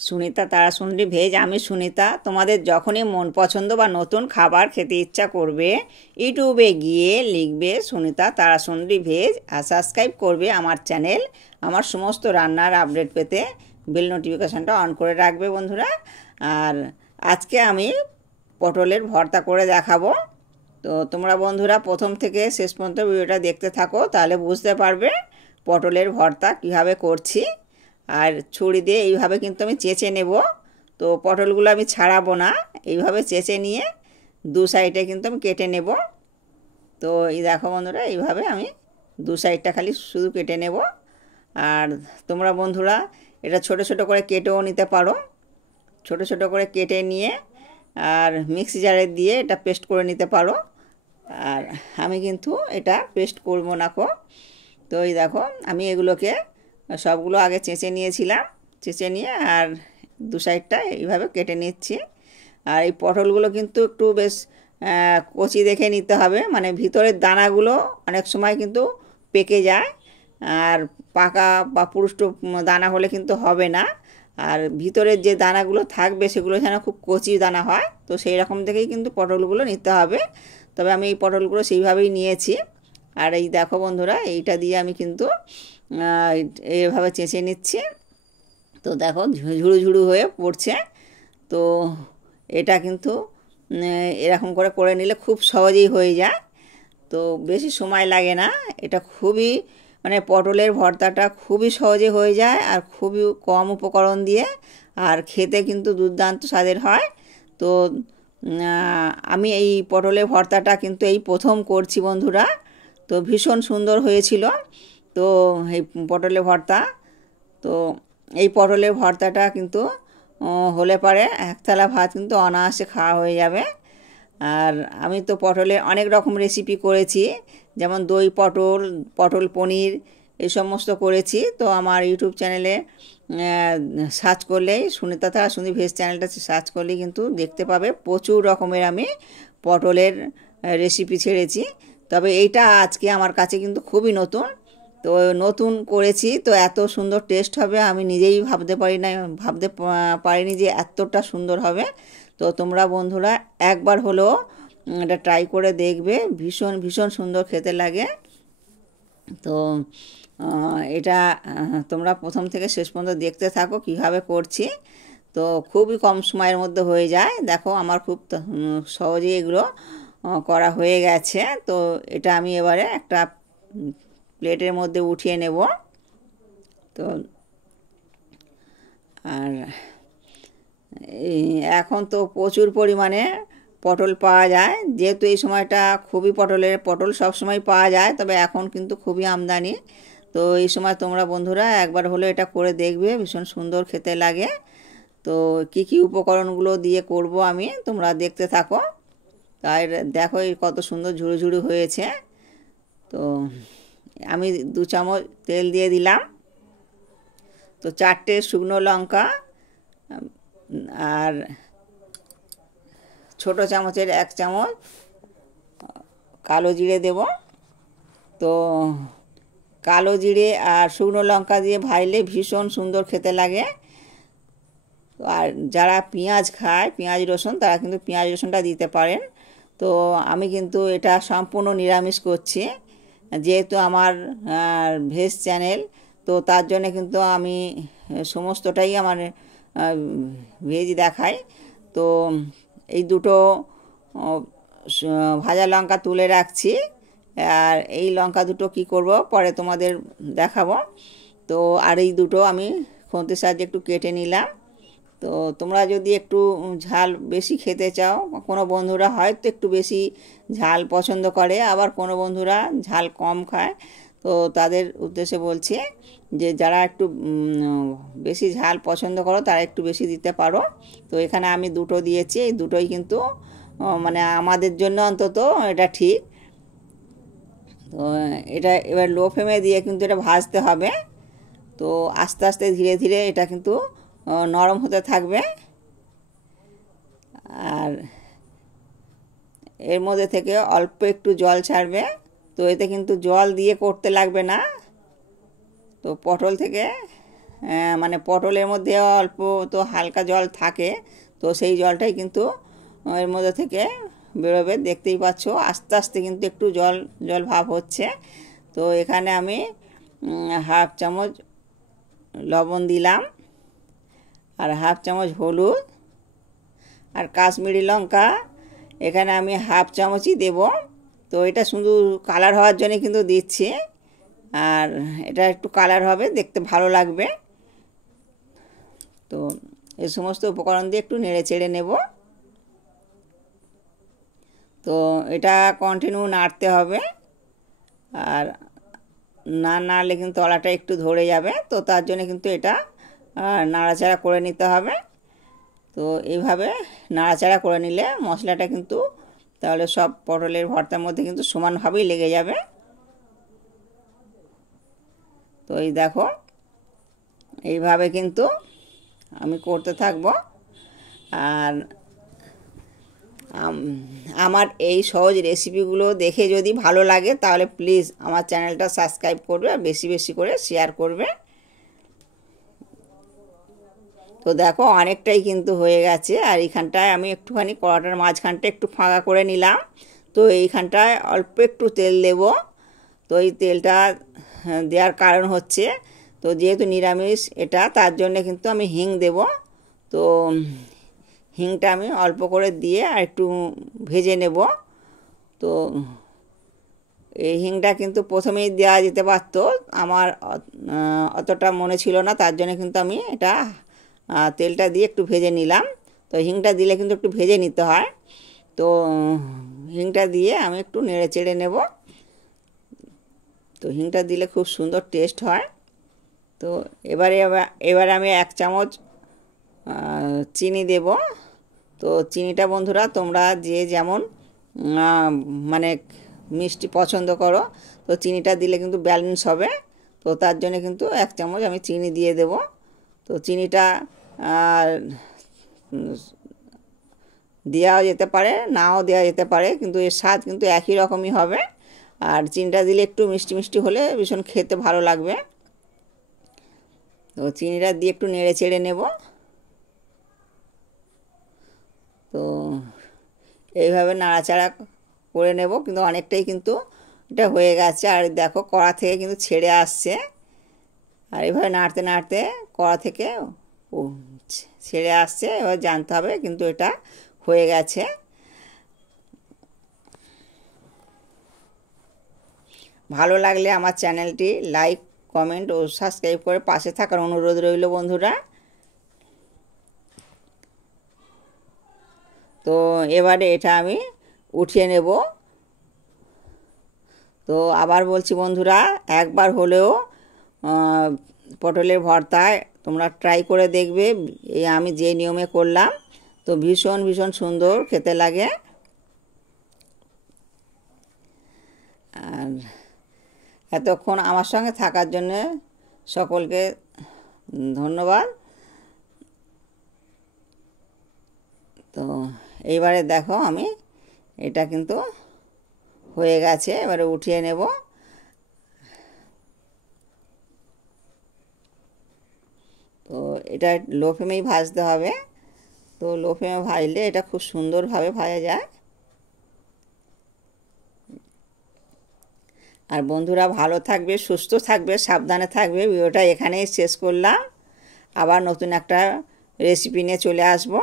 Sunita Tarasundari veg. আমি সুনিতা। তোমাদের যখনই মন পছন্দ বা নতুন খাবার খেতে ইচ্ছা করবে, ইউটিউবে গিয়ে লিখবে সুনিতা তারাসুন্দরী ভেজ আর সাবস্ক্রাইব করবে আমার চ্যানেল। আমার সমস্ত রান্নার আপডেট পেতে বেল নোটিফিকেশানটা অন করে রাখবে বন্ধুরা। আর আজকে আমি পটলের ভর্তা করে দেখাবো। তো তোমরা বন্ধুরা প্রথম থেকে শেষ পর্যন্ত ভিডিওটা দেখতে থাকো, তাহলে বুঝতে পারবে পটলের ভর্তা কীভাবে করছি। আর ছুরি দিয়ে এইভাবে কিন্তু আমি চেঁচে নেব। তো পটলগুলো আমি ছাড়াবো না, এইভাবে চেঁচে নিয়ে দু সাইডে কিন্তু আমি কেটে নেব। তো এই দেখো বন্ধুরা, এইভাবে আমি দু সাইডটা খালি শুধু কেটে নেব। আর তোমরা বন্ধুরা এটা ছোট ছোট করে কেটেও নিতে পারো। ছোট ছোট করে কেটে নিয়ে আর মিক্সি জারে দিয়ে এটা পেস্ট করে নিতে পারো। আর আমি কিন্তু এটা পেস্ট করবো না কো। তো এই দেখো আমি এগুলোকে সবগুলো আগে চেঁচে নিয়েছিলাম, চেঁচে নিয়ে আর দু সাইডটা এইভাবে কেটে নিচ্ছি। আর এই পটলগুলো কিন্তু একটু বেশ কচি দেখে নিতে হবে, মানে ভিতরের দানাগুলো অনেক সময় কিন্তু পেকে যায়, আর পাকা বা পুরুষ্ট দানা হলে কিন্তু হবে না। আর ভিতরের যে দানাগুলো থাকবে সেগুলো যেন খুব কচি দানা হয়, তো সেই রকম থেকেই কিন্তু পটলগুলো নিতে হবে। তবে আমি এই পটলগুলো সেইভাবেই নিয়েছি। আর এই দেখো বন্ধুরা, এইটা দিয়ে আমি কিন্তু এইভাবে চেঁচে নিচ্ছি। তো দেখো ঝুড়ু ঝুড়ু হয়ে পড়ছে। তো এটা কিন্তু এরকম করে করে নিলে খুব সহজেই হয়ে যায়, তো বেশি সময় লাগে না। এটা খুবই মানে পটলের ভর্তাটা খুবই সহজে হয়ে যায় আর খুবই কম উপকরণ দিয়ে, আর খেতে কিন্তু দুর্দান্ত স্বাদের হয়। তো আমি এই পটলের ভর্তাটা কিন্তু এই প্রথম করছি বন্ধুরা, তো ভীষণ সুন্দর হয়েছিল। তো এই পটলের ভর্তা, তো এই পটলের ভর্তাটা কিন্তু হলে পারে এক থালা ভাত কিন্তু অনায়াসে খাওয়া হয়ে যাবে। আর আমি তো পটলের অনেক রকম রেসিপি করেছি, যেমন দই পটল, পটল পনির, এই সমস্ত করেছি। তো আমার ইউটিউব চ্যানেলে সার্চ করলেই সুনিতা তারাসুন্দরী ভেজ চ্যানেলটা সার্চ করলেই কিন্তু দেখতে পাবে প্রচুর রকমের আমি পটলের রেসিপি ছেড়েছি। তবে এইটা আজকে আমার কাছে কিন্তু খুবই নতুন, তো নতুন করেছি, তো এত সুন্দর টেস্ট হবে আমি নিজেই ভাবতে পারিনি যে এতটা সুন্দর হবে। তো তোমরা বন্ধুরা একবার হলেও এটা ট্রাই করে দেখবে, ভীষণ ভীষণ সুন্দর খেতে লাগে। তো এটা তোমরা প্রথম থেকে শেষ পর্যন্ত দেখতে থাকো কীভাবে করছি। তো খুবই কম সময়ের মধ্যে হয়ে যায়। দেখো আমার খুব সহজেই এগুলো করা হয়ে গেছে। তো এটা আমি এবারে একটা প্লেটের মধ্যে উঠিয়ে নেব। তো আর এখন তো প্রচুর পরিমাণে পটল পাওয়া যায়, যেহেতু এই সময়টা খুবই পটল সব সময় পাওয়া যায়, তবে এখন কিন্তু খুবই আমদানি। তো এই সময় তোমরা বন্ধুরা একবার হলে এটা করে দেখবে, ভীষণ সুন্দর খেতে লাগে। তো কি কি উপকরণগুলো দিয়ে করব আমি তোমরা দেখতে থাকো। তাই দেখো এই কত সুন্দর ঝুড়ো ঝুড়ো হয়েছে। তো আমি 2 চামচ তেল দিয়ে দিলাম। তো 4টে শুকনো লঙ্কা আর ছোটো চামচের 1 চামচ কালো জিরে দেব। তো কালো জিরে আর শুকনো লঙ্কা দিয়ে ভাজলে ভীষণ সুন্দর খেতে লাগে। আর যারা পেঁয়াজ খায়, পেঁয়াজ রসুন, তারা কিন্তু পেঁয়াজ রসুনটা দিতে পারেন। তো আমি কিন্তু এটা সম্পূর্ণ নিরামিষ করছি, যেহেতু আমার ভেজ চ্যানেল, তো তার জন্য কিন্তু আমি সমস্তটাই আমার ভেজ দেখাই। তো এই দুটো ভাজা লঙ্কা তুলে রাখছি, আর এই লঙ্কা দুটো কি করব পরে তোমাদের দেখাবো। তো আর এই দুটো আমি খুন্তির সাহায্যে একটু কেটে নিলাম। তো তোমরা যদি একটু ঝাল বেশি খেতে চাও, কোনো বন্ধুরা হয়তো একটু বেশি ঝাল পছন্দ করে, আবার কোনো বন্ধুরা ঝাল কম খায়, তো তাদের উদ্দেশ্যে বলছি যে যারা একটু বেশি ঝাল পছন্দ করো তারা একটু বেশি দিতে পারো। তো এখানে আমি দুটো দিয়েছি, এই দুটোই কিন্তু মানে আমাদের জন্য অন্তত এটা ঠিক। তো এটা এবার লো ফ্লেমে দিয়ে কিন্তু এটা ভাজতে হবে। তো আস্তে আস্তে ধীরে ধীরে এটা কিন্তু নরম হতে থাকবে। আর এর মধ্যে থেকে অল্প একটু জল ছাড়বে। তো এতে কিন্তু জল দিয়ে করতে লাগবে না। তো পটল থেকে মানে পটলের মধ্যে অল্প তো হালকা জল থাকে, তো সেই জলটাই কিন্তু এর মধ্যে থেকে বেরোবে। দেখতেই পাচ্ছ আস্তে আস্তে কিন্তু একটু জল জল ভাব হচ্ছে। তো এখানে আমি হাফ চামচ লবণ দিলাম, আর হাফ চামচ হলুদ, আর কাশ্মীরি লঙ্কা এখানে আমি হাফ চামচই দেব। তো এটা শুধু কালার হওয়ার জন্য কিন্তু দিচ্ছি, আর এটা একটু কালার হবে, দেখতে ভালো লাগবে। তো এই সমস্ত উপকরণ দিয়ে একটু নেড়ে চেড়ে নেব। তো এটা কন্টিনিউ নাড়তে হবে, আর না নাড়লে কিন্তু তলাটা একটু ধরে যাবে। তো তার জন্য কিন্তু এটা নাড়াচাড়া করে নিতে হবে। তো এইভাবে নাড়াচাড়া করে নিলে মশলাটা কিন্তু তাহলে সব পটলের ভর্তার মধ্যে কিন্তু সমানভাবেই লেগে যাবে। তো এই দেখো এইভাবে কিন্তু আমি করতে থাকবো। আর আমার এই সহজ রেসিপিগুলো দেখে যদি ভালো লাগে তাহলে প্লিজ আমার চ্যানেলটা সাবস্ক্রাইব করবে আর বেশি বেশি করে শেয়ার করবে। তো দেখো অনেকটাই কিন্তু হয়ে গেছে, আর এইখানটায় আমি একটুখানি কড়াটার মাঝখানটা একটু ফাঁকা করে নিলাম। তো এইখানটায় অল্প একটু তেল দেব। তো এই তেলটা দেওয়ার কারণ হচ্ছে, তো যেহেতু নিরামিষ এটা, তার জন্য কিন্তু আমি হিং দেব। তো হিংটা আমি অল্প করে দিয়ে আর একটু ভেজে নেব। তো এই হিংটা কিন্তু প্রথমেই দেওয়া যেতে পারতো, আমার অতটা মনে ছিল না, তার জন্য কিন্তু আমি এটা তেলটা দিয়ে একটু ভেজে নিলাম। তো হিংটা দিলে কিন্তু একটু ভেজে নিতে হয়। তো হিংটা দিয়ে আমি একটু নেড়ে চেড়ে নেব। তো হিংটা দিলে খুব সুন্দর টেস্ট হয়। তো এবারে আমি 1 চামচ চিনি দেব। তো চিনিটা বন্ধুরা তোমরা যে যেমন মানে মিষ্টি পছন্দ করো, তো চিনিটা দিলে কিন্তু ব্যালেন্স হবে। তো তার জন্য কিন্তু 1 চামচ আমি চিনি দিয়ে দেব। তো চিনিটা দেওয়া যেতে পারে, নাও দেওয়া যেতে পারে, কিন্তু এর স্বাদ কিন্তু একই রকমই হবে। আর চিনিটা দিলে একটু মিষ্টি মিষ্টি হলে ভীষণ খেতে ভালো লাগবে। তো চিনিটা দিয়ে একটু নেড়ে চেড়ে নেব। তো এইভাবে নাড়াচাড়া করে নেব, কিন্তু অনেকটাই কিন্তু এটা হয়ে গেছে। আর দেখো কড়া থেকে কিন্তু ছেড়ে আসছে, আর এইভাবে নাড়তে নাড়তে কড়া থেকে ছেড়ে আসছে। এবার জানতে হবে কিন্তু এটা হয়ে গেছে। ভালো লাগলে আমার চ্যানেলটি লাইক, কমেন্ট ও সাবস্ক্রাইব করে পাশে থাকার অনুরোধ রইল বন্ধুরা। তো এবারে এটা আমি উঠিয়ে নেব। তো আবার বলছি বন্ধুরা, একবার হলেও পটলের ভর্তায় তোমরা ট্রাই করে দেখবে, এই আমি যে নিয়মে করলাম। তো ভীষণ ভীষণ সুন্দর খেতে লাগে। আর এতক্ষণ আমার সঙ্গে থাকার জন্য সকলকে ধন্যবাদ। তো এইবারে দেখো আমি এটা কিন্তু হয়ে গেছে, এবারে উঠিয়ে নেব। তো এটা লো ফ্লেমেই ভাজতে হবে। তো লো ফ্লেমে ভাজলে এটা খুব সুন্দরভাবে ভাজা যায়। আর বন্ধুরা ভালো থাকবে, সুস্থ থাকবে, সাবধানে থাকবে। ভিডিওটা এখানেই শেষ করলাম। আবার নতুন একটা রেসিপি নিয়ে চলে আসবো।